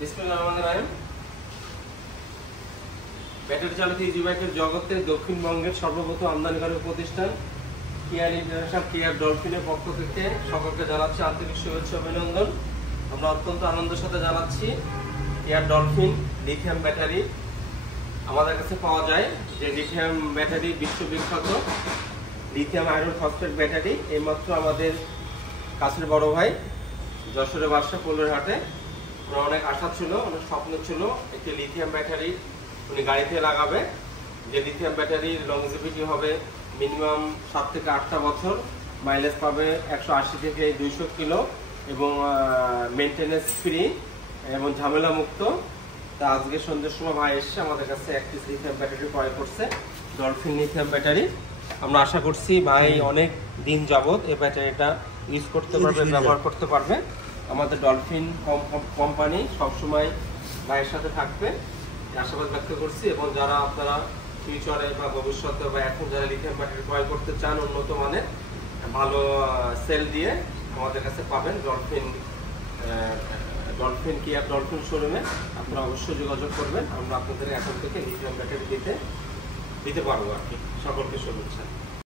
বিসমিল্লাহির রহমানির রহিম। ব্যাটারি চালিত ইজি বাইকের জগতে দক্ষিণবঙ্গের সর্বপ্রথম আমদানিকারক প্রতিষ্ঠান কিয়া ইন্টারন্যাশনাল কিয়া ডলফিনের পক্ষ থেকে সকলকে জানাচ্ছি আন্তরিক শুভেচ্ছা অভিনন্দন। আমরা অত্যন্ত আনন্দের সাথে জানাচ্ছি কিয়া ডলফিন লিথিয়াম ব্যাটারি আমাদের কাছে পাওয়া যায়। যে লিথিয়াম ব্যাটারি বিশ্ববিখ্যাত লিথিয়াম আয়রন ফসফেট ব্যাটারি এইমাত্র আমাদের কাছের বড় ভাই যশোরের বাদশা পোলেরহাটে ওনার অনেক আশা ছিল, অনেক স্বপ্ন ছিল একটি লিথিয়াম ব্যাটারি উনি গাড়িতে লাগাবে। যে লিথিয়াম ব্যাটারির লংজিভিটি হবে মিনিমাম 7 থেকে 8টা বছর, মাইলেজ পাবে 180 থেকে 200 কিলো এবং মেনটেনেন্স ফ্রি এবং ঝামেলা মুক্ত। তা আজকে সন্ধ্যের সময় ভাই এসে আমাদের কাছে একটি লিথিয়াম ব্যাটারি ক্রয় করছে, ডলফিন লিথিয়াম ব্যাটারি। আমরা আশা করছি ভাই অনেক দিন যাবত এই ব্যাটারিটা ইউজ করতে পারবে, ব্যবহার করতে পারবে। আমাদের ডলফিন কোম্পানি সবসময় ভাইয়ের সাথে থাকবে আশাবাদ ব্যক্ত করছি। এবং যারা আপনারা ফিউচারে বা ভবিষ্যতে বা এখন যারা লিথিয়াম ব্যাটারি ক্রয় করতে চান উন্নত মানের ভালো সেল দিয়ে আমাদের কাছে পাবেন। ডলফিন কিয়া ডলফিন শোরুমে আপনারা অবশ্যই যোগাযোগ করবেন। আমরা আপনাদের এখন থেকে লিথিয়াম ব্যাটারি দিতে পারবো আর কি। সকলকে শুভেচ্ছা।